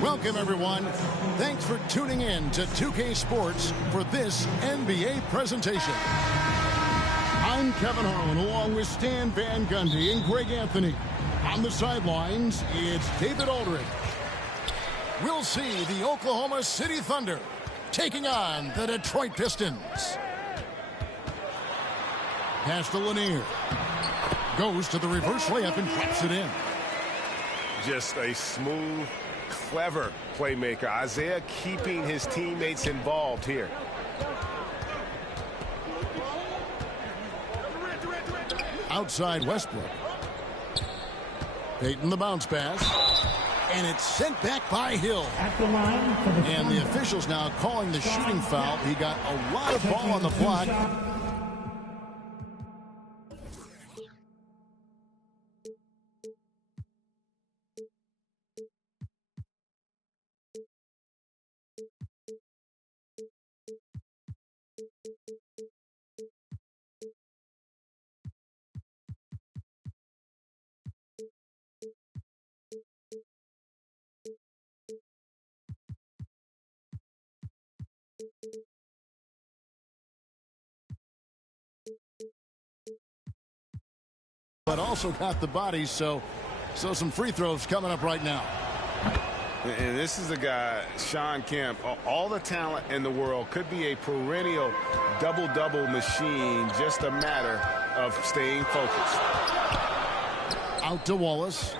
Welcome, everyone. Thanks for tuning in to 2K Sports for this NBA presentation. I'm Kevin Harlan, along with Stan Van Gundy and Greg Anthony. On the sidelines, it's David Aldridge. We'll see the Oklahoma City Thunder taking on the Detroit Pistons. Pass to Lanier. Goes to the reverse layup and drops it in. Just a smooth, clever playmaker. Isaiah keeping his teammates involved here. Outside Westbrook. Payton the bounce pass. And it's sent back by Hill. And the officials now calling the shooting foul. He got a lot of ball on the block. But also got the body, so some free throws coming up right now. And this is a guy, Sean Kemp, all the talent in the world, could be a perennial double-double machine, just a matter of staying focused. Out to Wallace.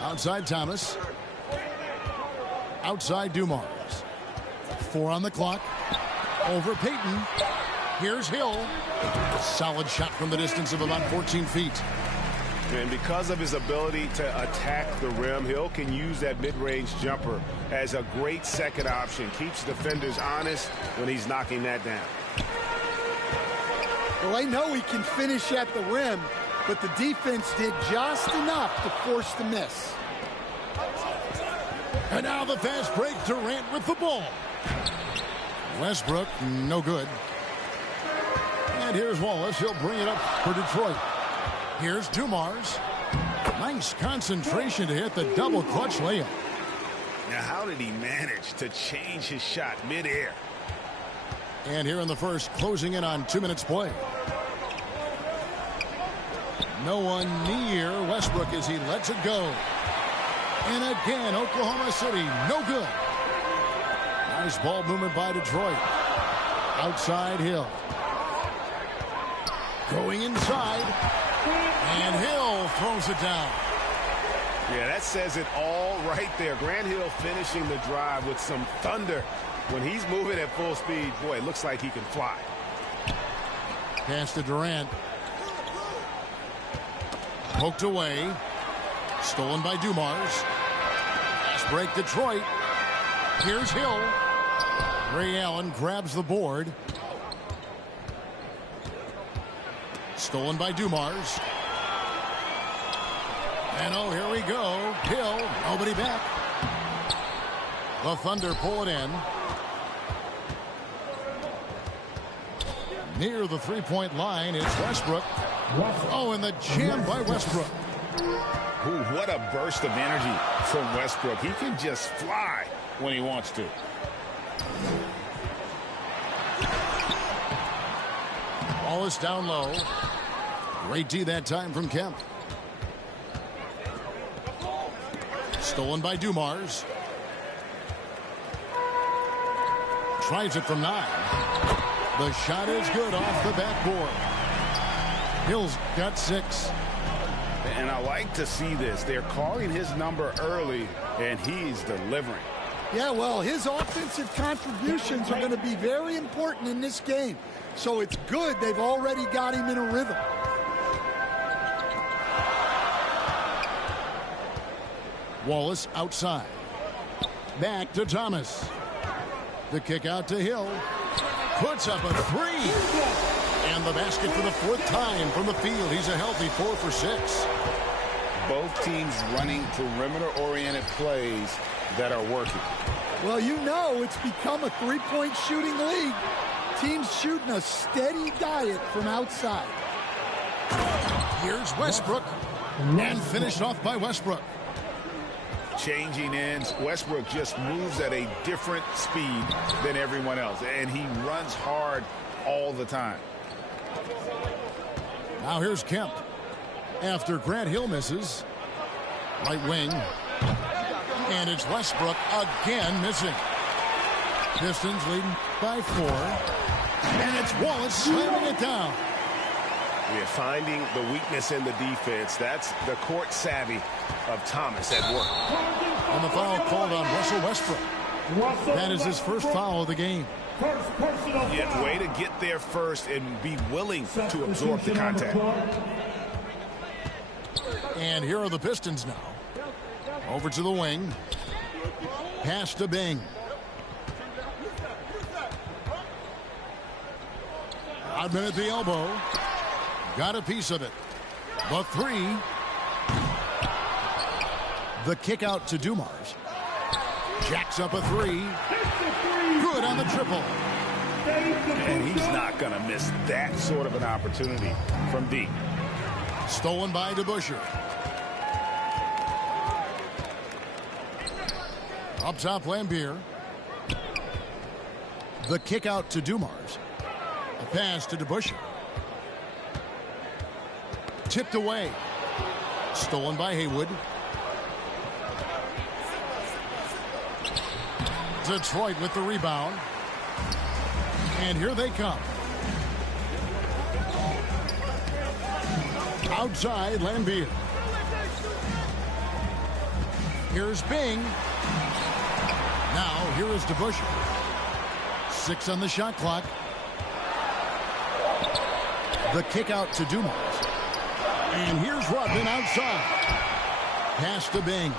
Outside Thomas. Outside Dumars. 4 on the clock. Over Payton. Here's Hill. Solid shot from the distance of about 14 feet. And because of his ability to attack the rim, Hill can use that mid-range jumper as a great second option. Keeps defenders honest when he's knocking that down. Well, I know he can finish at the rim, but the defense did just enough to force the miss. And now the fast break. Durant with the ball. Westbrook, no good. And here's Wallace. He'll bring it up for Detroit. Here's Dumars. Nice concentration to hit the double clutch layup. Now, how did he manage to change his shot midair? And here in the first, closing in on 2 minutes play. No one near Westbrook as he lets it go. And again, Oklahoma City, no good. Nice ball movement by Detroit. Outside Hill. Going inside. And Hill throws it down. Yeah, that says it all right there. Grant Hill finishing the drive with some thunder. When he's moving at full speed, boy, it looks like he can fly. Pass to Durant. Poked away. Stolen by Dumars. Fast break Detroit. Here's Hill. Ray Allen grabs the board. Stolen by Dumars. And oh, here we go. Hill, nobody back. The Thunder pull it in. Near the three-point line, it's Westbrook. Oh, and the jam by Westbrook. Ooh, what a burst of energy from Westbrook. He can just fly when he wants to. Wallace down low. Great D that time from Kemp. Stolen by Dumars. Tries it from 9. The shot is good off the backboard. Hill's got 6. And I like to see this. They're calling his number early, and he's delivering. Yeah, well, his offensive contributions are going to be very important in this game. So it's good they've already got him in a rhythm. Wallace outside. Back to Thomas. The kick out to Hill. Puts up a 3. And the basket for the 4th time from the field. He's a healthy 4 for 6. Both teams running perimeter-oriented plays that are working. Well, you know it's become a three-point shooting league. Teams shooting a steady diet from outside. Here's Westbrook. And finished off by Westbrook. Changing ends. Westbrook just moves at a different speed than everyone else. And he runs hard all the time. Now here's Kemp. After Grant Hill misses. Right wing. And it's Westbrook again missing. Pistons leading by 4. And it's Wallace slamming it down. We're finding the weakness in the defense. That's the court savvy of Thomas at work. And the foul called on Russell Westbrook. That is his first foul of the game. Yeah, way to get there first and be willing to absorb the contact. And here are the Pistons now. Over to the wing. Pass to Bing. Rodman at the elbow. Got a piece of it. The 3. The kick out to Dumars. Jacks up a 3. Good on the triple. And he's not going to miss that sort of an opportunity from deep. Stolen by DeBusschere. Up top, Lambier. The kick out to Dumars. A pass to DeBusschere. Tipped away. Stolen by Haywood. Detroit with the rebound. And here they come. Outside, Lambier. Here's Bing. Now, here is DeBusschere. 6 on the shot clock. The kick out to Dumars. And here's Rodman outside. Pass to Bing.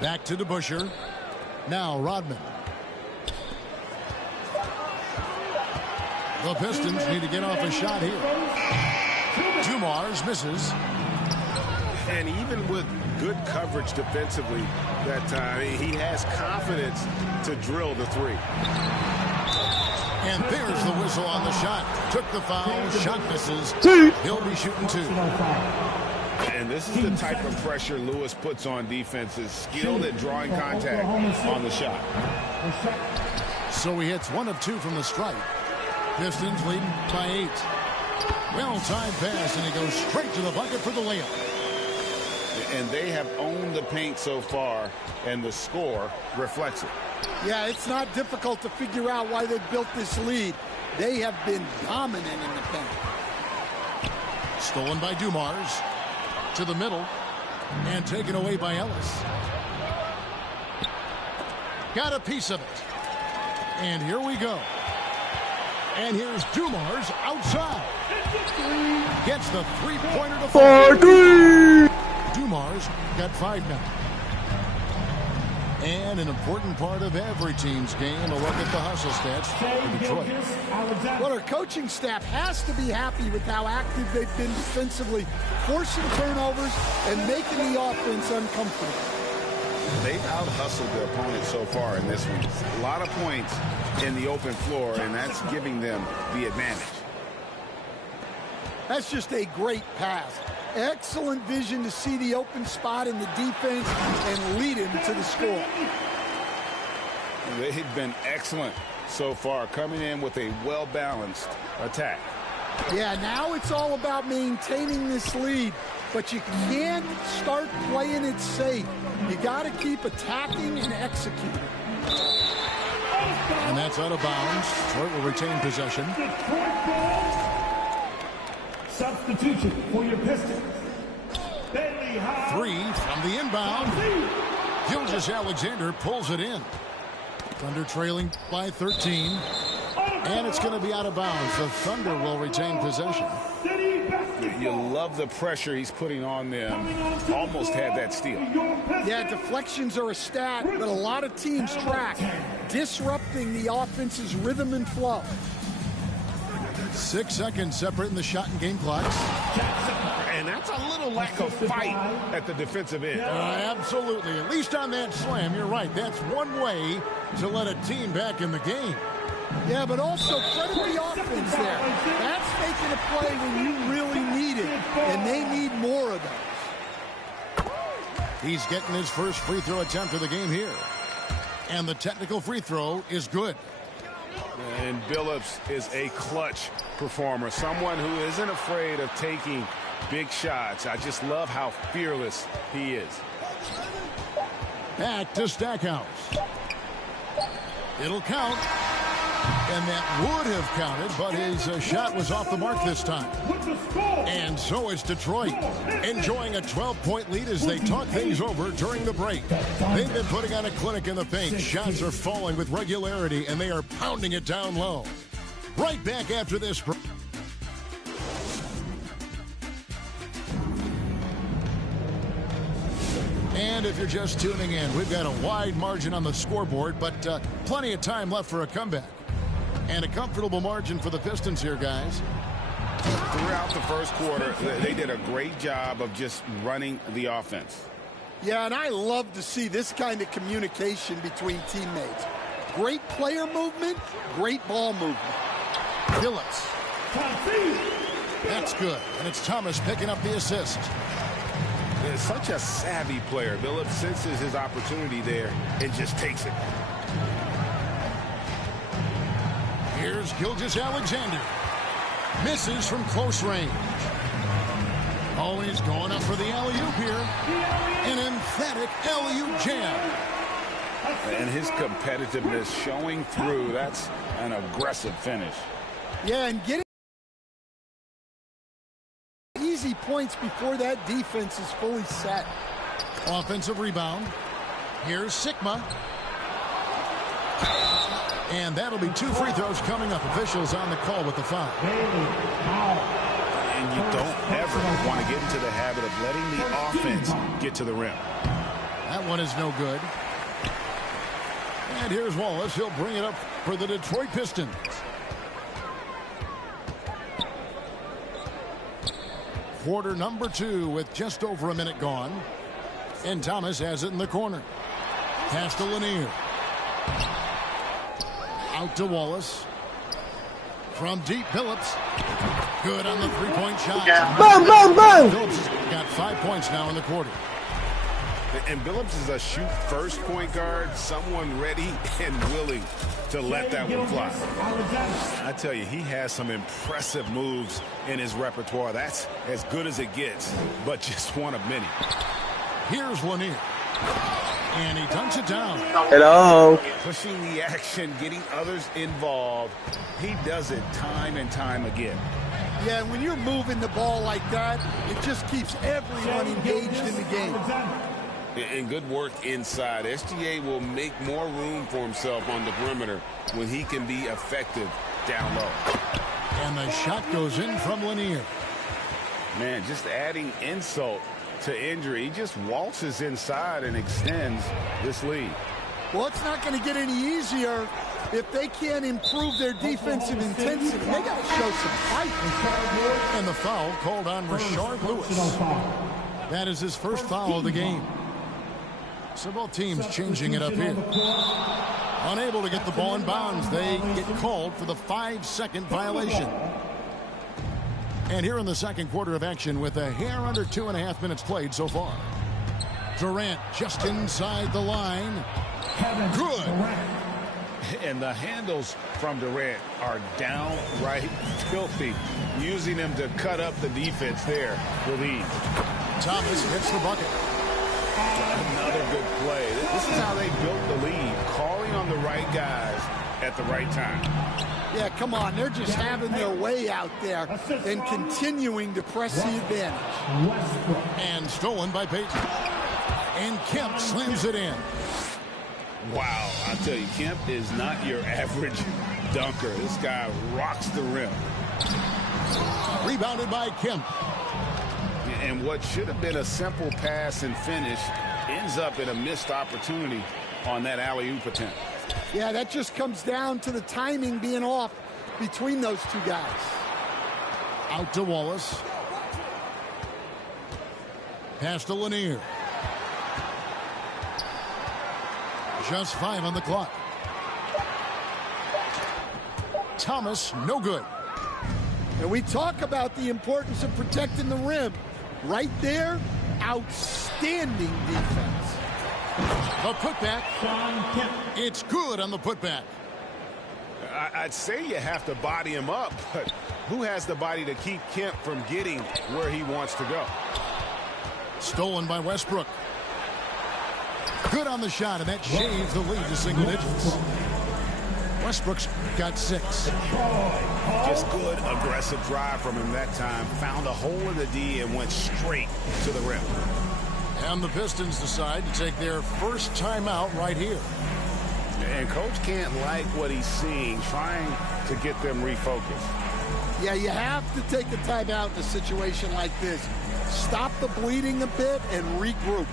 Back to DeBusschere. Now Rodman. The Pistons need to get off a shot here. Dumars misses. And even with good coverage defensively that time, he has confidence to drill the 3. And there's the whistle on the shot. Took the foul. Shot misses. He'll be shooting 2. And this is the type of pressure Lewis puts on defenses, skilled at drawing contact on the shot. So he hits 1 of 2 from the stripe. Pistons leading by 8. Well-timed pass, and he goes straight to the bucket for the layup. And they have owned the paint so far, and the score reflects it. Yeah, it's not difficult to figure out why they built this lead. They have been dominant in the paint. Stolen by Dumars. To the middle. And taken away by Ellis. Got a piece of it. And here we go. And here's Dumars outside. Gets the three-pointer to fall. Dumars got 5 now. And an important part of every team's game, a look at the hustle stats for Detroit. Well, our coaching staff has to be happy with how active they've been defensively, forcing turnovers and making the offense uncomfortable. They've out-hustled their opponent so far in this one. A lot of points in the open floor, and that's giving them the advantage. That's just a great pass. Excellent vision to see the open spot in the defense and lead him to the score. They've been excellent so far, coming in with a well-balanced attack. Yeah, now it's all about maintaining this lead, but you can't start playing it safe. You got to keep attacking and executing. And that's out of bounds. Detroit will retain possession. Substitution for your Pistons. 3 from the inbound. Gilgeous-Alexander pulls it in. Thunder trailing by 13. And it's going to be out of bounds. The Thunder will retain possession. You love the pressure he's putting on them. Almost had that steal. Yeah, deflections are a stat that a lot of teams track, disrupting the offense's rhythm and flow. 6 seconds separating the shot and game clocks. And that's a little lack of fight at the defensive end. Absolutely. At least on that slam, you're right. That's one way to let a team back in the game. Yeah, but also credit the offense there. That's making a play when you really need it, and they need more of those. He's getting his first free throw attempt of the game here. And the technical free throw is good. And Billups is a clutch performer, someone who isn't afraid of taking big shots. I just love how fearless he is. Back to Stackhouse. It'll count. And that would have counted, but his shot was off the mark this time. And so it's Detroit, enjoying a 12-point lead as they talk things over during the break. They've been putting on a clinic in the paint. Shots are falling with regularity, and they are pounding it down low. Right back after this. And if you're just tuning in, we've got a wide margin on the scoreboard, but plenty of time left for a comeback. And a comfortable margin for the Pistons here, guys. Throughout the first quarter, they did a great job of just running the offense. Yeah, and I love to see this kind of communication between teammates. Great player movement, great ball movement. Billups. That's good. And it's Thomas picking up the assist. It's such a savvy player. Billups senses his opportunity there and just takes it. Here's Gilgeous-Alexander. Misses from close range. Oh, he's going up for the alley-oop here. An emphatic alley-oop jam. And his competitiveness showing through. That's an aggressive finish. Yeah, and getting easy points before that defense is fully set. Offensive rebound. Here's Sigma. And that'll be 2 free throws coming up. Officials on the call with the foul. And you don't ever want to get into the habit of letting the offense get to the rim. That one is no good. And here's Wallace. He'll bring it up for the Detroit Pistons. Quarter number 2 with just over a minute gone. And Thomas has it in the corner. Pass to Lanier. Out to Wallace. From deep, Billups. Good on the three-point shot. Boom, boom, boom! Billups got 5 points now in the quarter. And Billups is a shoot-first point guard, someone ready and willing to let that one fly. I tell you, he has some impressive moves in his repertoire. That's as good as it gets, but just one of many. Here's Lanier. And he dunks it down. Hello. Pushing the action, getting others involved. He does it time and time again. Yeah, and when you're moving the ball like that, it just keeps everyone engaged in the game. And good work inside. SGA will make more room for himself on the perimeter when he can be effective down low. And the shot goes in from Lanier. Man, just adding insult to injury. He just waltzes inside and extends this lead. Well, it's not going to get any easier if they can't improve their defensive intensity. They got to show some fight. And the foul called on Rashard Lewis. That is his first foul of the game. So both teams changing it up here. Unable to get the ball in bounds. They get called for the 5-second violation. And here in the second quarter of action with a hair under 2.5 minutes played so far. Durant just inside the line. Good. And the handles from Durant are downright filthy, using them to cut up the defense there with ease. Thomas hits the bucket. Another good play. This is how they built the lead, calling on the right guys at the right time. Yeah, come on. They're just having their way out there and continuing to press the advantage. And stolen by Payton. And Kemp slams it in. Wow, I'll tell you, Kemp is not your average dunker. This guy rocks the rim. Rebounded by Kemp. And what should have been a simple pass and finish ends up in a missed opportunity on that alley-oop attempt. Yeah, that just comes down to the timing being off between those two guys. Out to Wallace. Pass to Lanier. Just 5 on the clock. Thomas, no good. And we talk about the importance of protecting the rim. Right there, outstanding defense. The putback. It's good on the putback. I'd say you have to body him up, but who has the body to keep Kemp from getting where he wants to go? Stolen by Westbrook. Good on the shot, and that shaves the lead to single digits. Westbrook's got 6. Just good aggressive drive from him that time. Found a hole in the D and went straight to the rim. And the Pistons decide to take their first timeout right here. And Coach can't like what he's seeing, trying to get them refocused. Yeah, you have to take a timeout in a situation like this. Stop the bleeding a bit and regroup.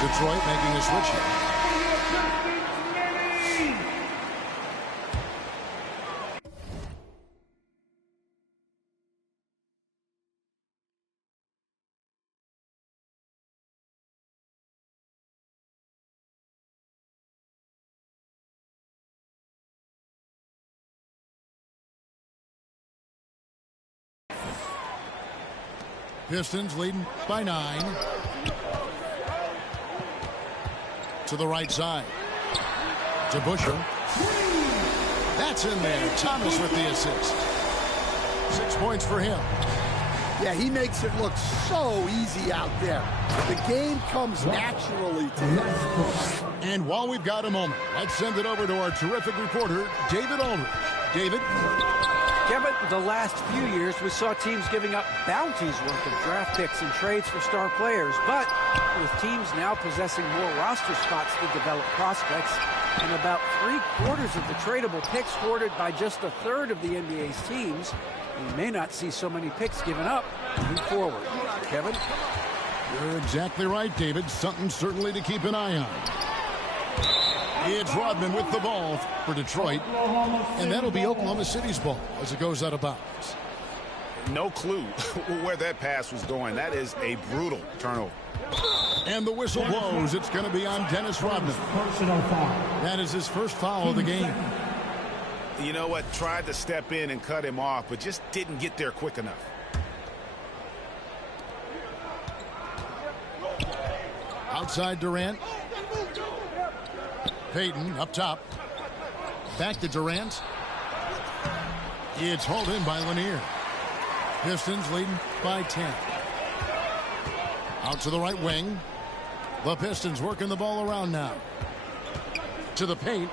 Detroit making a switch here. Pistons leading by 9. To the right side. To Busher. That's in there. Thomas with the assist. 6 points for him. Yeah, he makes it look so easy out there. The game comes naturally to him. And while we've got a moment, let's send it over to our terrific reporter, David Aldridge. David? Kevin, the last few years we saw teams giving up bounties worth of draft picks and trades for star players. But with teams now possessing more roster spots to develop prospects and about 3/4 of the tradable picks hoarded by just 1/3 of the NBA's teams, we may not see so many picks given up moving forward. Kevin? You're exactly right, David. Something certainly to keep an eye on. It's Rodman with the ball for Detroit, and that'll be Oklahoma City's ball as it goes out of bounds. No clue where that pass was going. That is a brutal turnover. And the whistle blows. It's going to be on Dennis Rodman. That is his first foul of the game. You know what? Tried to step in and cut him off, but just didn't get there quick enough. Outside Durant. Payton up top. Back to Durant. It's hauled in by Lanier. Pistons leading by 10. Out to the right wing. The Pistons working the ball around now. To the paint.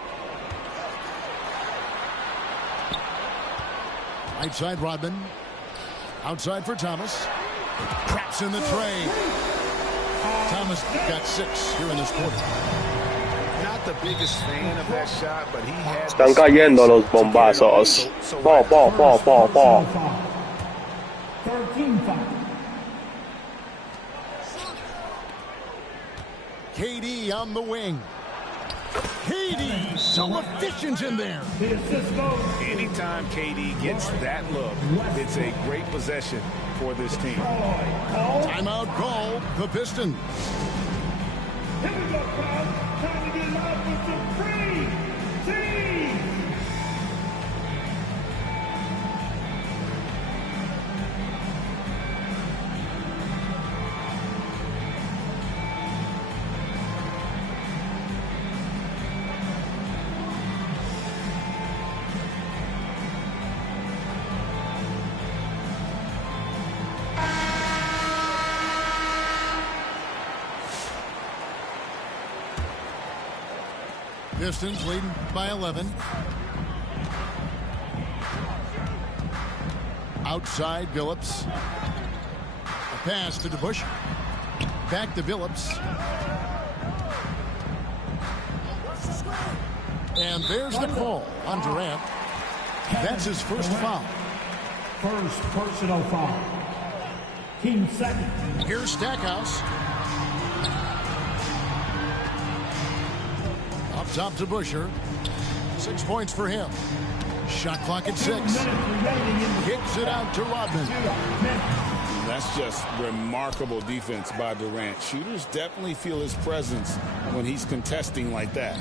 Right side, Rodman. Outside for Thomas. Traps in the trade. Thomas got 6 here in this quarter. Not the biggest fan of that shot, but he had. Están cayendo los bombazos. Po, po, po, po, po. 13 foul. KD on the wing. KD, so efficient in there. The assist goes. Anytime KD gets that look, it's a great possession for this team. Timeout call, the Pistons. Here we go, crowd. Time to get loud with some free teams. Pistons leading by 11. Outside, Billups. A pass to DeBusschere. Back to Billups. And there's the call on Durant. That's his first foul. First personal foul. Team second. Here's Stackhouse. Up top to Busher. 6 points for him. Shot clock at 6. Kicks it out to Rodman. That's just remarkable defense by Durant. Shooters definitely feel his presence when he's contesting like that.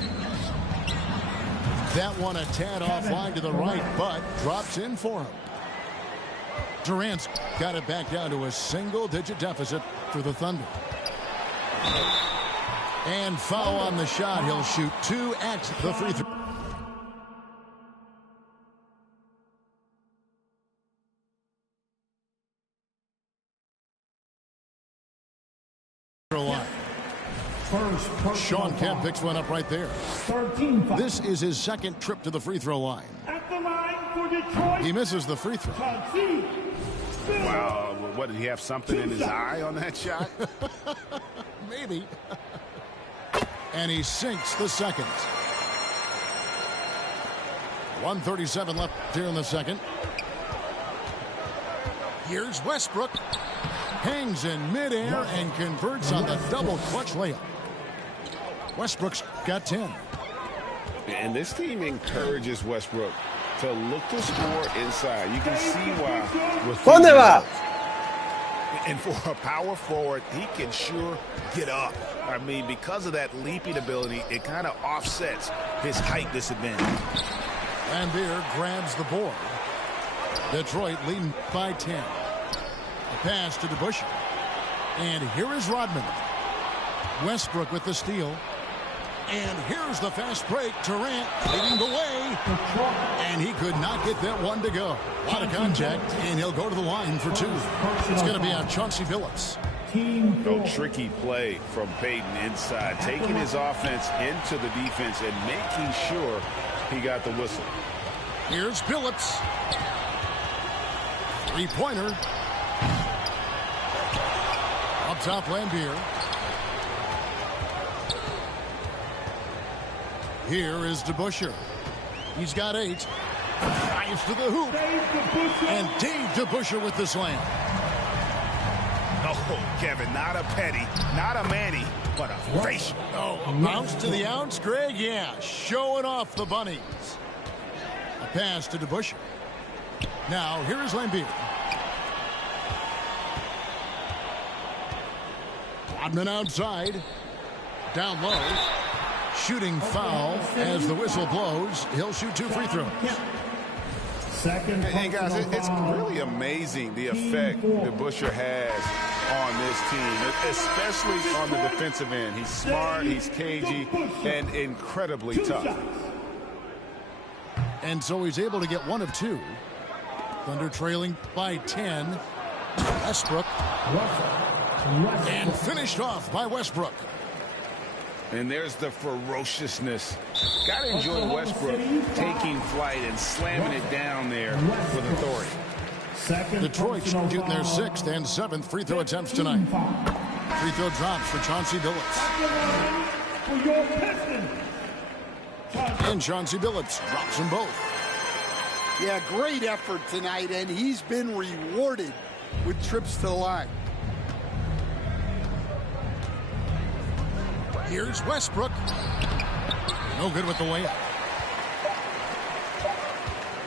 That one a tad offline to the right, but drops in for him. Durant's got it back down to a single-digit deficit for the Thunder. And foul on the shot. He'll shoot 2 at the free throw. Line. Sean Kemp picks one up right there. 13 foul. This is his second trip to the free throw line. At the line for Detroit. He misses the free throw. Wow, what, did he have something in his eye on that shot? Maybe. And he sinks the second. 1:37 left here in the second. Here's Westbrook. Hangs in midair and converts on the double clutch layup. Westbrook's got 10. And this team encourages Westbrook to look to score inside. You can see why. ¿Dónde va? And for a power forward, he can sure get up. I mean, because of that leaping ability, it kind of offsets his height disadvantage. Lambeer grabs the board. Detroit leading by 10. A pass to DeBusschere. And here is Rodman. Westbrook with the steal. And here's the fast break. Durant leading the way. And he could not get that one to go. A lot of contact, and he'll go to the line for 2. It's going to be on Chauncey Billups. No tricky play from Payton inside, taking his offense into the defense and making sure he got the whistle. Here's Billups. 3-pointer. Up top, Lambeer. Here is DeBusschere. He's got 8. Drives to the hoop. And Dave DeBusschere with the slam. Oh, Kevin, not a petty, not a Manny, but a facial. Oh, a bounce to the ounce, Greg? Yeah, showing off the bunnies. A pass to DeBusschere. Now, here is Lambeer. Rodman outside. Down low. Shooting foul as the whistle blows. He'll shoot 2 free throws. And guys, it's really amazing the effect DeBusschere has on this team, especially on the defensive end. He's smart, he's cagey, and incredibly tough. And so he's able to get 1 of 2. Thunder trailing by 10. Westbrook. And finished off by Westbrook. And there's the ferociousness Got to enjoy Westbrook taking flight and slamming it down there with authority. Detroit shooting their 6th and 7th free throw attempts tonight. Free throw drops for Chauncey Billups. And Chauncey Billups drops them both. Yeah, great effort tonight, and he's been rewarded with trips to the line. Here's Westbrook. No good with the layup.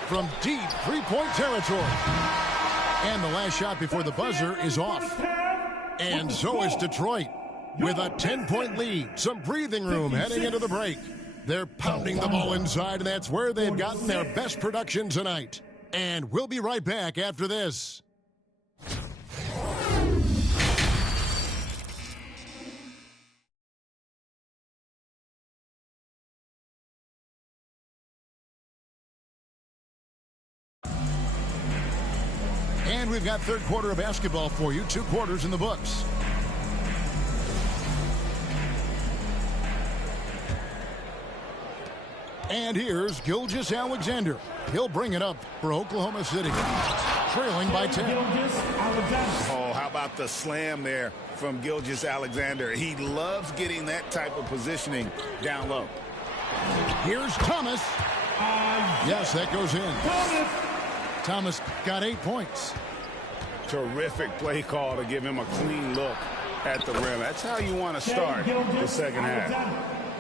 From deep three-point territory. And the last shot before the buzzer is off. And so is Detroit with a 10-point lead. Some breathing room heading into the break. They're pounding the ball inside, and that's where they've gotten their best production tonight. And we'll be right back after this. And we've got third quarter of basketball for you. 2 quarters in the books. And here's Gilgeous-Alexander. He'll bring it up for Oklahoma City. Trailing by 10. Oh, how about the slam there from Gilgeous-Alexander? He loves getting that type of positioning down low. Here's Thomas. Yes, that goes in. Thomas got 8 points. Terrific play call to give him a clean look at the rim. That's how you want to start the second half.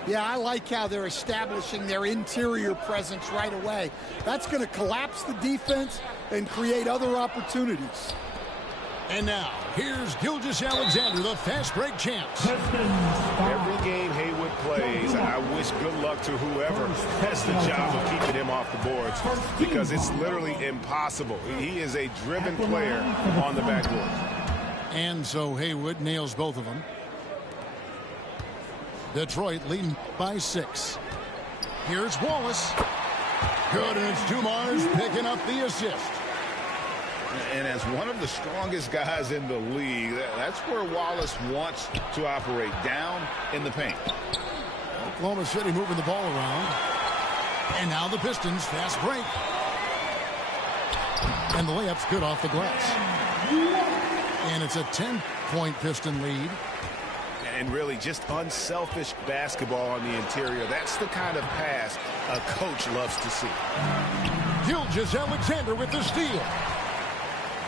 Yeah, I like how they're establishing their interior presence right away. That's going to collapse the defense and create other opportunities. And now, here's Gilgeous-Alexander, the fast break champs. Every game Haywood plays, and I wish good luck to whoever has the job of keeping him off the boards, because it's literally impossible. He is a driven player on the backboard. And so Haywood nails both of them. Detroit leading by 6. Here's Wallace. Good, and it's Dumars picking up the assist. And as one of the strongest guys in the league, that's where Wallace wants to operate, down in the paint. Oklahoma City moving the ball around. And now the Pistons fast break. And the layup's good off the glass. And it's a 10-point Piston lead. And really just unselfish basketball on the interior. That's the kind of pass a coach loves to see. Gilgeous-Alexander with the steal.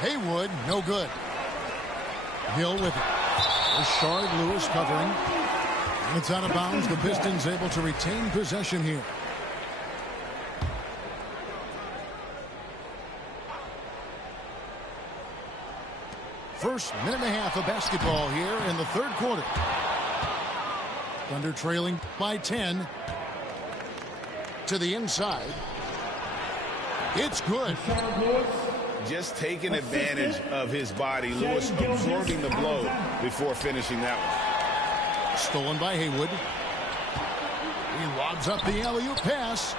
Haywood, no good. Hill with it. Rashard Lewis covering. And it's out of bounds. The Pistons able to retain possession here. First minute and a half of basketball here in the third quarter. Thunder trailing by 10. To the inside. It's good. Just taking advantage of his body. Lewis absorbing the blow before finishing that one. Stolen by Haywood. He lobs up the alley-oop pass.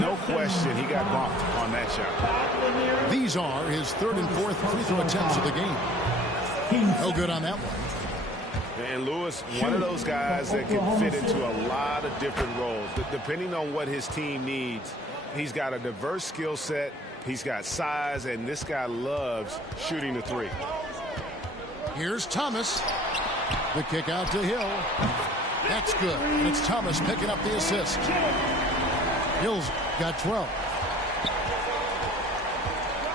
No question he got bumped on that shot. These are his 3rd and 4th free throw attempts of the game. No good on that one. And Lewis, one of those guys that can fit into a lot of different roles. Depending on what his team needs, he's got a diverse skill set. He's got size, and this guy loves shooting the three. Here's Thomas. The kick out to Hill. That's good. And it's Thomas picking up the assist. Hill's got 12.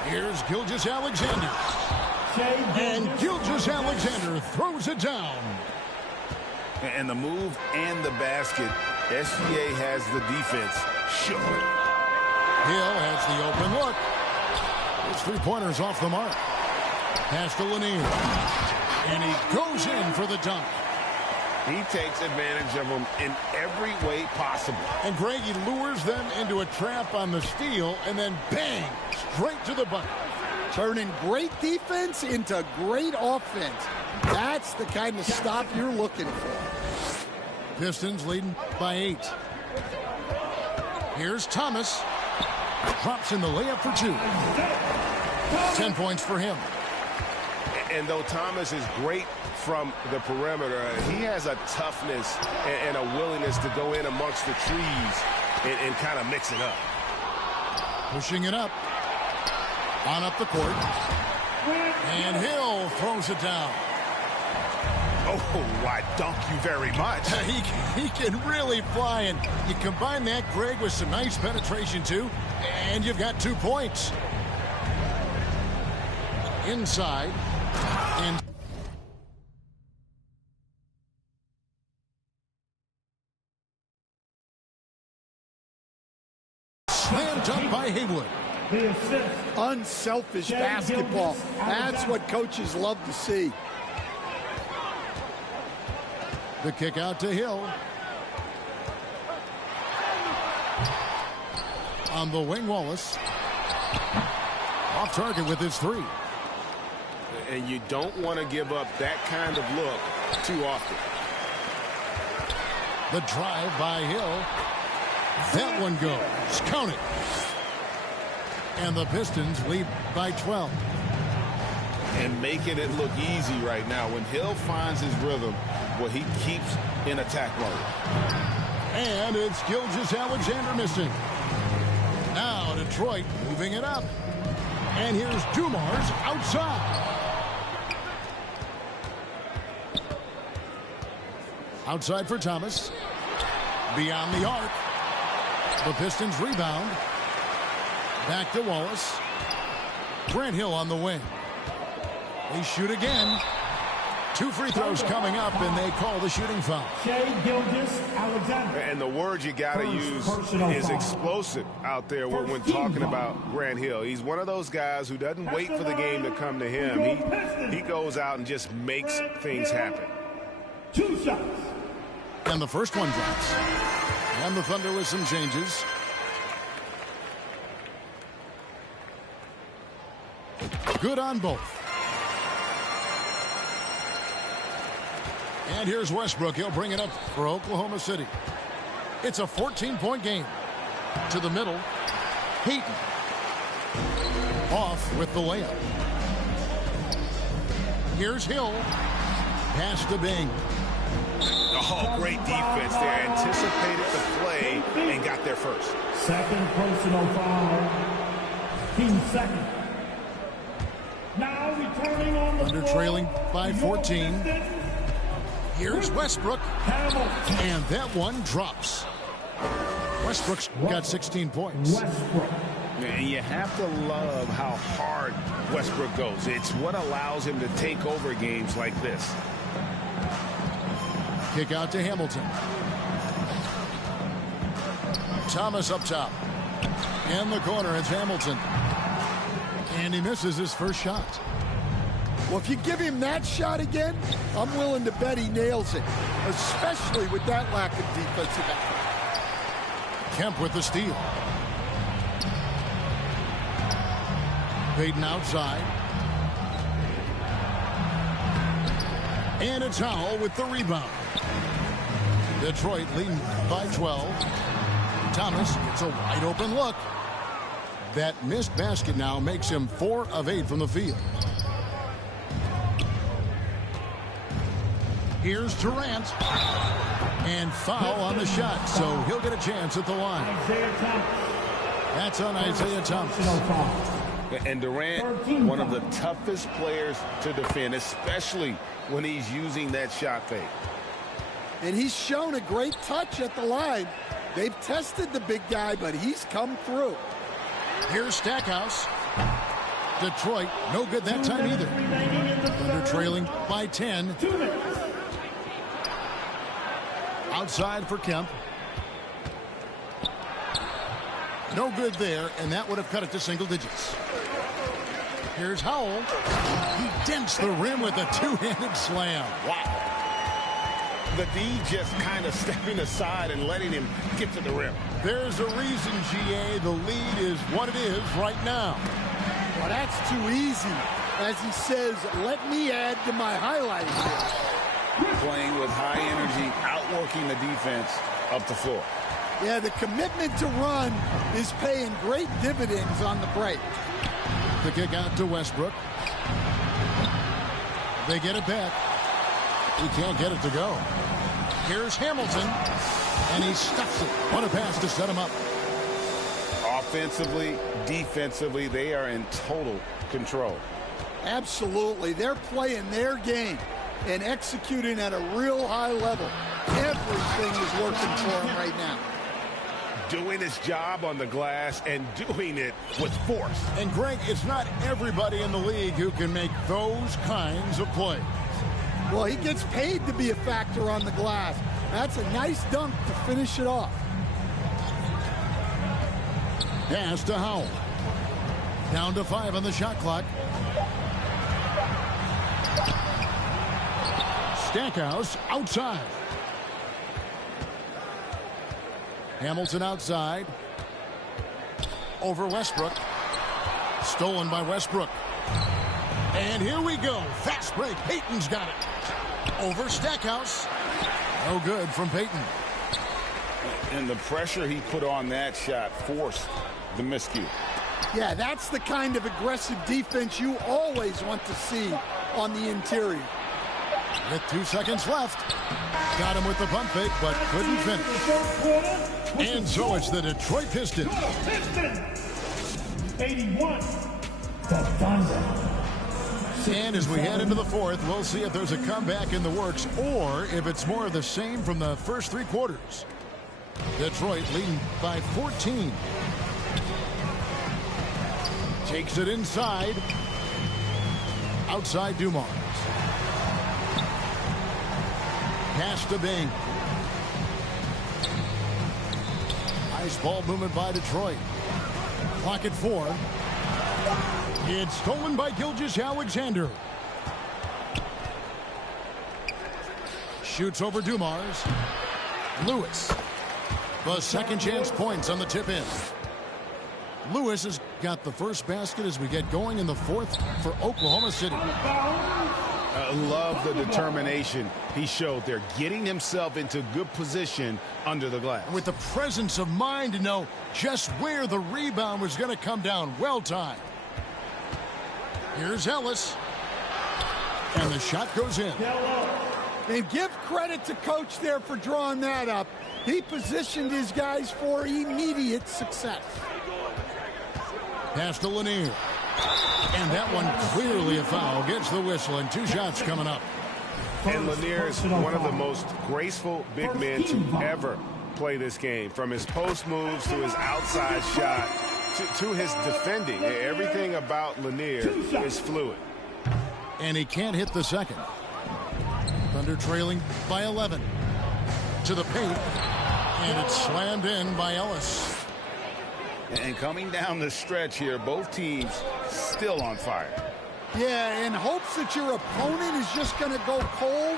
Here's Gilgeous-Alexander. And Gilgeous-Alexander throws it down. And the move and the basket, SGA has the defense shook. Hill has the open look. His three-pointer's off the mark. Pass to Lanier. And he goes in for the dunk. He takes advantage of them in every way possible. And Greg, he lures them into a trap on the steal, and then bang, straight to the bucket. Turning great defense into great offense. That's the kind of stop you're looking for. Pistons leading by 8. Here's Thomas. Drops in the layup for 2. 10 points for him. And though Thomas is great from the perimeter, he has a toughness and a willingness to go in amongst the trees and kind of mix it up. Pushing it up. On up the court. And Hill throws it down. Oh, why, thank you very much. He can really fly, and you combine that, Greg, with some nice penetration, too, and you've got 2 points. Inside. And slam dunk by Haywood. Unselfish basketball. That's what coaches love to see. The kick out to Hill. On the wing, Wallace. Off target with his 3. And you don't want to give up that kind of look too often. The drive by Hill. That one goes. Count it. And the Pistons lead by 12. And making it look easy right now. When Hill finds his rhythm, well, he keeps in attack mode. And it's Gilgeous-Alexander missing. Now Detroit moving it up. And here's Dumars outside. Outside for Thomas. Beyond the arc. The Pistons rebound. Back to Wallace. Grant Hill on the wing. They shoot again. 2 free throws coming up, and they call the shooting foul. And the word you got to use is explosive out there when talking about Grant Hill. He's one of those guys who doesn't wait for the game to come to him. He goes out and just makes things happen. 2 shots. And the first one drops. And the Thunder with some changes. Good on both. And here's Westbrook. He'll bring it up for Oklahoma City. It's a 14-point game. To the middle. Heaton. Off with the layup. Here's Hill. Pass to Bing. Oh, great defense there. Anticipated the play and got there first. Second personal foul. Team second. Now returning on the Under floor, trailing by 14. Here's Westbrook. And that one drops. Westbrook's got 16 points. Westbrook. And you have to love how hard Westbrook goes. It's what allows him to take over games like this. Kick out to Hamilton. Thomas up top. In the corner, it's Hamilton. And he misses his first shot. Well, if you give him that shot again, I'm willing to bet he nails it, especially with that lack of defensive effort. Kemp with the steal. Payton outside. And it's Howell with the rebound. Detroit leading by 12. Thomas gets a wide open look. That missed basket now makes him 4 of 8 from the field. Here's Durant. And foul on the shot, so he'll get a chance at the line. That's on Isaiah Thomas. And Durant, one of the toughest players to defend, especially when he's using that shot fake. And he's shown a great touch at the line. They've tested the big guy, but he's come through. Here's Stackhouse. Detroit, no good that time either. Under trailing by 10. Outside for Kemp. No good there, and that would have cut it to single digits. Here's Howell. He dents the rim with a two-handed slam. Wow. The D just kind of stepping aside and letting him get to the rim. There's a reason, GA, the lead is what it is right now. Well, that's too easy. As he says, let me add to my highlight here. Playing with high energy, outworking the defense up the floor. Yeah, the commitment to run is paying great dividends on the break. The kick out to Westbrook. They get it back. He can't get it to go. Here's Hamilton, and he stuffs it. What a pass to set him up. Offensively, defensively, they are in total control. Absolutely. They're playing their game and executing at a real high level. Everything is working for them right now. Doing his job on the glass and doing it with force. And, Greg, it's not everybody in the league who can make those kinds of plays. Well, he gets paid to be a factor on the glass. That's a nice dunk to finish it off. Pass to Howell. Down to 5 on the shot clock. Stackhouse outside. Hamilton outside. Over Westbrook. Stolen by Westbrook. And here we go. Fast break. Payton's got it. Over Stackhouse. No good from Payton. And the pressure he put on that shot forced the miscue. Yeah, that's the kind of aggressive defense you always want to see on the interior. With 2 seconds left. Got him with the pump fake, but couldn't finish. And so it's the Detroit Pistons. 81. The Thunder. And as we head into the fourth, we'll see if there's a comeback in the works or if it's more of the same from the first 3 quarters. Detroit leading by 14. Takes it inside. Outside Dumars. Pass to Bing. Nice ball movement by Detroit. Clock at 4. It's stolen by Gilgeous-Alexander. Shoots over Dumars. Lewis. The second chance points on the tip in. Lewis has got the first basket as we get going in the fourth for Oklahoma City. I love the determination he showed there, getting himself into good position under the glass. With the presence of mind to know just where the rebound was going to come down. Well timed. Here's Ellis. And the shot goes in. And give credit to Coach there for drawing that up. He positioned his guys for immediate success. Pass to Lanier. And that one clearly a foul. Gets the whistle and 2 shots coming up. And Lanier is one of the most graceful big men to ever play this game. From his post moves to his outside shot to his defending. Everything about Lanier is fluid. And he can't hit the second. Thunder trailing by 11. To the paint. And it's slammed in by Ellis. And coming down the stretch here, both teams still on fire. Yeah, in hopes that your opponent is just going to go cold.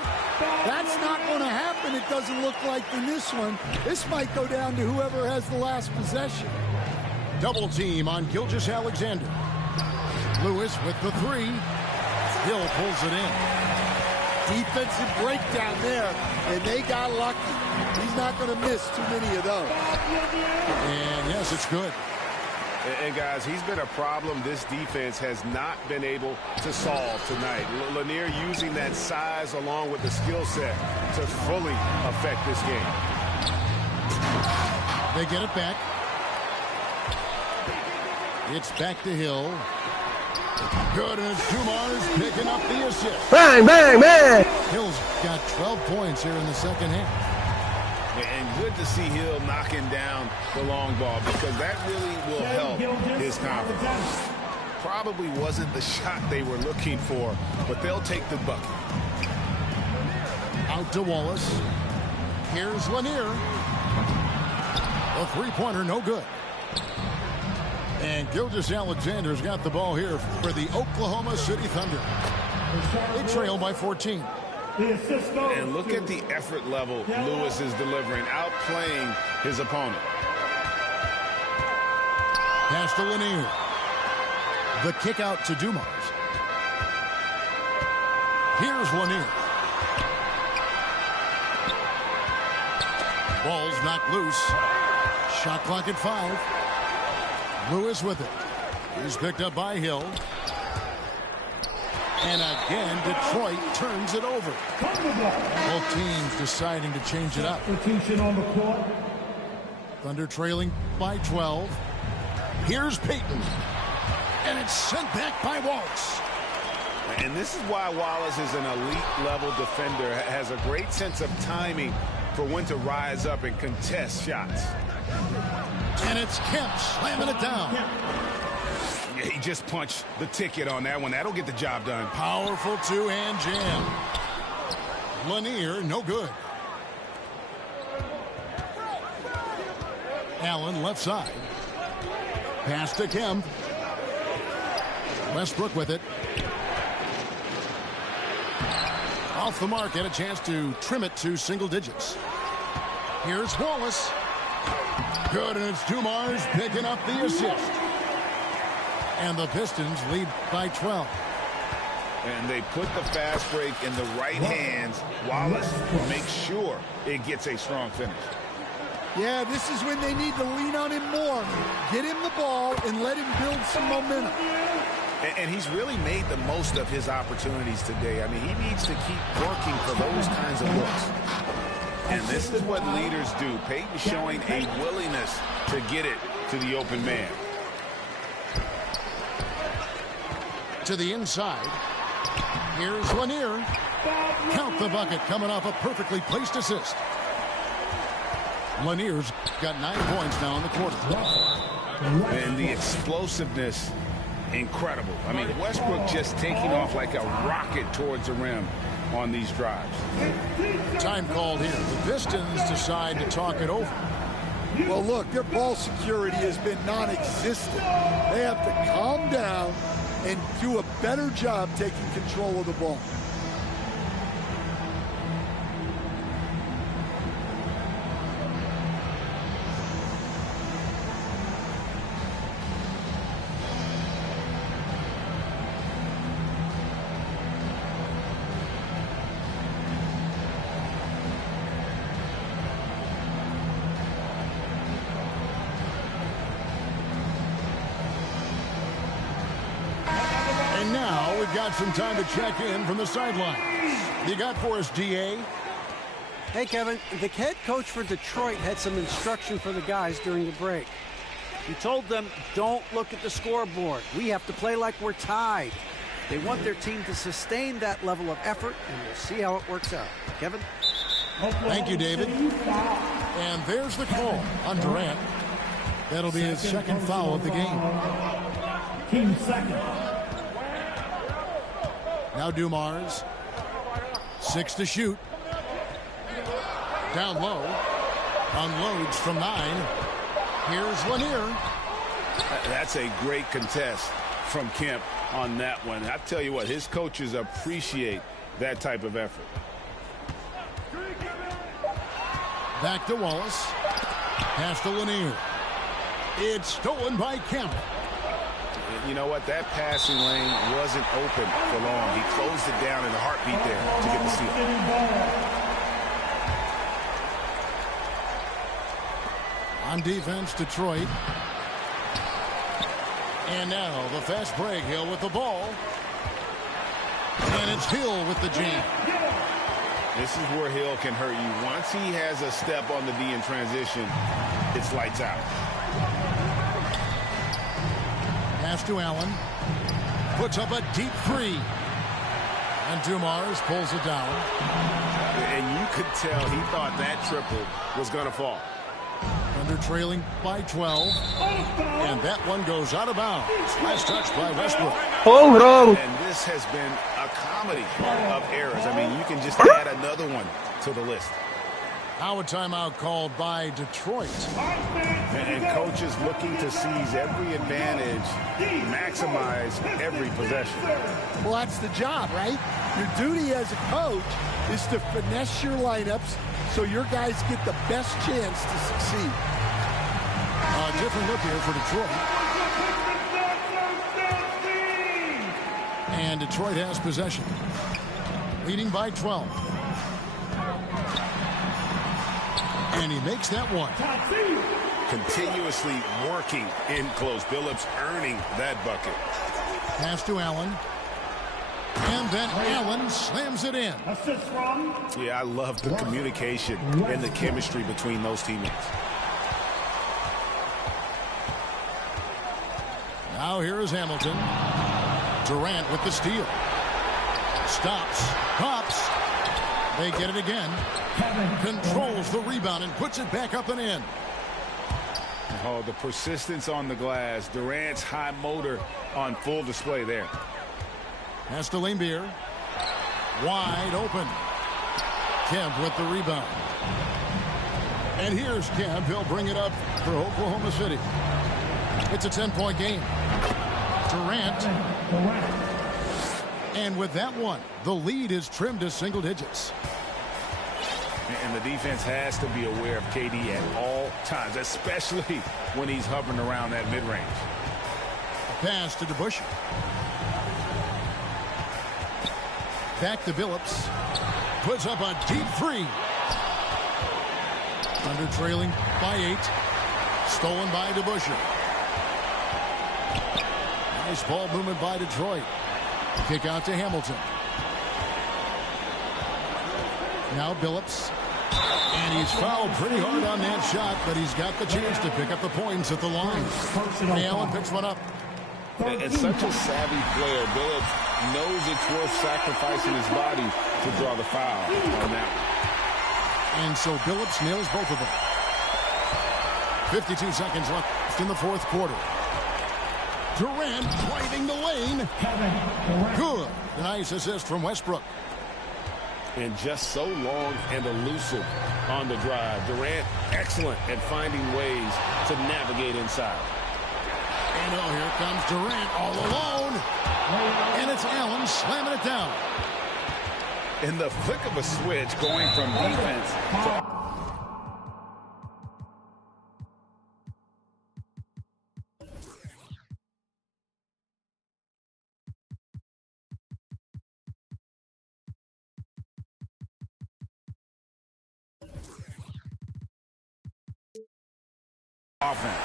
That's not going to happen, it doesn't look like in this one. This might go down to whoever has the last possession. Double team on Gilgeous-Alexander. Lewis with the 3. Hill pulls it in. Defensive breakdown there, and they got lucky. He's not going to miss too many of those. And yes, it's good. And guys, he's been a problem this defense has not been able to solve tonight. Lanier using that size along with the skill set to fully affect this game. They get it back. It's back to Hill. Good, and it's Dumars picking up the assist. Bang, bang, bang! Hill's got 12 points here in the second half. And good to see Hill knocking down the long ball because that really will help his confidence. Probably wasn't the shot they were looking for, but they'll take the bucket. Out to Wallace. Here's Lanier. A 3-pointer, no good. And Gilgeous-Alexander's got the ball here for the Oklahoma City Thunder. They trail by 14. And look at the effort level Lewis is delivering, outplaying his opponent. Pass to Lanier. The kick out to Dumars. Here's Lanier. Ball's knocked loose. Shot clock at 5. Lewis with it. He's picked up by Hill. And again, Detroit turns it over. Both teams deciding to change it up. Substitution on the court. Thunder trailing by 12. Here's Payton. And it's sent back by Wallace. And this is why Wallace is an elite-level defender. Has a great sense of timing for when to rise up and contest shots. And it's Kemp slamming it down. Yeah, he just punched the ticket on that one. That'll get the job done. Powerful two-hand jam. Lanier, no good. Allen, left side. Pass to Kemp. Westbrook with it. Off the mark, and a chance to trim it to single digits. Here's Wallace. Good, and it's Dumars picking up the assist. And the Pistons lead by 12. And they put the fast break in the right hands. Wallace makes sure it gets a strong finish. Yeah, this is when they need to lean on him more. Get him the ball and let him build some momentum. And he's really made the most of his opportunities today. I mean, he needs to keep working for those kinds of looks. And this is what leaders do. Payton showing a willingness to get it to the open man. To the inside. Here's Lanier. Count the bucket, coming off a perfectly placed assist. Lanier's got 9 points now in the quarter. And the explosiveness, incredible. I mean, Westbrook just taking off like a rocket towards the rim on these drives. Time called here. The Pistons decide to talk it over. Well, look, their ball security has been non-existent. They have to calm down and do a better job taking control of the ball. And now we've got some time to check in from the sidelines. You got for us, DA? Hey, Kevin, the head coach for Detroit had some instruction for the guys during the break. He told them, don't look at the scoreboard. We have to play like we're tied. They want their team to sustain that level of effort, and we'll see how it works out. Kevin? Thank you, David. And there's the call on Durant. That'll be his second foul of the game. Team second. Now Dumars. 6 to shoot. Down low. Unloads from 9. Here's Lanier. That's a great contest from Kemp on that one. I tell you what, his coaches appreciate that type of effort. Back to Wallace. Pass to Lanier. It's stolen by Kemp. You know what? That passing lane wasn't open for long. He closed it down in a heartbeat there to get the steal. On defense, Detroit. And now the fast break. Hill with the ball. And it's Hill with the jam. This is where Hill can hurt you. Once he has a step on the D in transition, it's lights out. Pass to Allen. Puts up a deep 3. And Dumars pulls it down. And you could tell he thought that triple was going to fall. Under trailing by 12. And that one goes out of bounds. Nice touch by Westbrook. And this has been a comedy of errors. I mean, you can just add another one to the list. Now a timeout called by Detroit. And coaches looking to seize every advantage, maximize every possession. Well, that's the job, right? Your duty as a coach is to finesse your lineups so your guys get the best chance to succeed. A different look here for Detroit. And Detroit has possession. Leading by 12. And he makes that one. Continuously working in close. Billups earning that bucket. Pass to Allen. And then Allen slams it in. Assist from. Yeah, I love the communication and the chemistry between those teammates. Now here is Hamilton. Durant with the steal. Stops. Pops. They get it again. Controls the rebound and puts it back up and in. Oh, the persistence on the glass. Durant's high motor on full display there. Has to Lambeer. Wide open. Kemp with the rebound. And here's Kemp. He'll bring it up for Oklahoma City. It's a 10-point game. Durant. And with that one, the lead is trimmed to single digits. And the defense has to be aware of KD at all times, especially when he's hovering around that mid-range. Pass to DeBusschere. Back to Billups. Puts up a deep three. Under trailing by 8. Stolen by DeBusschere. Nice ball movement by Detroit. Kick out to Hamilton. Now Billups. And he's fouled pretty hard on that shot, but he's got the chance to pick up the points at the line. Allen picks one up. And such a savvy player. Billups knows it's worth sacrificing his body to draw the foul on that one. And so Billups nails both of them. 52 seconds left in the fourth quarter. Durant driving the lane. Good. A nice assist from Westbrook. And just so long and elusive on the drive. Durant, excellent at finding ways to navigate inside. And oh, here comes Durant all alone. And it's Allen slamming it down. In the flick of a switch, going from defense to offense.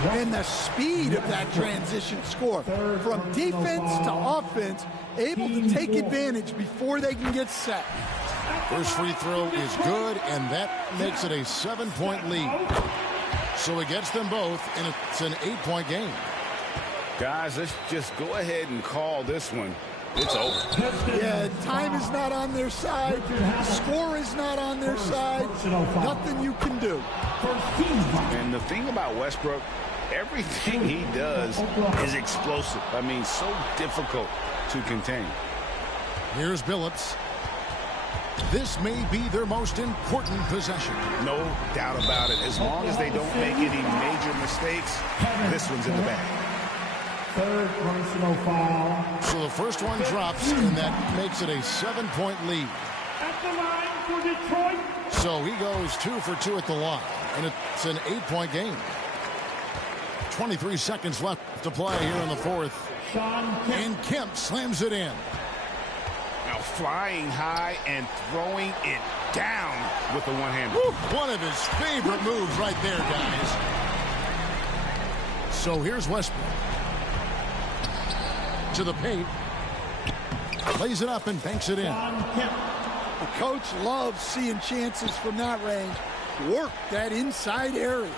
And the speed of that transition score from defense to offense, able to take advantage before they can get set. First free throw is good, and that makes it a 7-point lead. So it gets them both, and it's an 8-point game. Guys, let's just go ahead and call this one. It's over. Yeah, time is not on their side. Score is not on their side. Nothing you can do. And the thing about Westbrook, everything he does is explosive. I mean, so difficult to contain. Here's Billups. This may be their most important possession. No doubt about it. As long as they don't make any major mistakes, this one's in the bag. Third personal foul. So the first one drops, and that makes it a 7-point lead. At the line for Detroit. So he goes 2 for 2 at the line, and it's an 8-point game. 23 seconds left to play here in the fourth. And Kemp slams it in. Now flying high and throwing it down with the one-hander. One of his favorite moves right there, guys. So here's Westbrook. To the paint. Lays it up and banks it in. The coach loves seeing chances from that range. Work that inside area.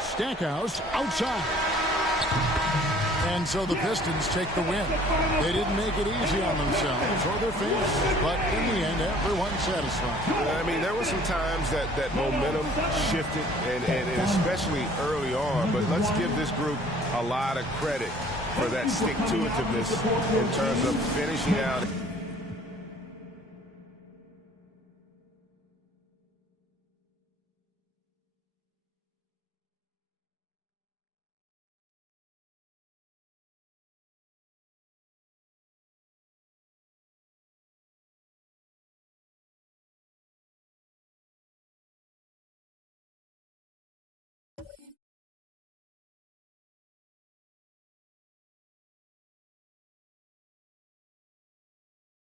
Stackhouse outside. And so the Pistons take the win. They didn't make it easy on themselves or their fans, but in the end, everyone's satisfied. I mean, there were some times that momentum shifted, and especially early on, but let's give this group a lot of credit for that stick-to-itiveness in terms of finishing out.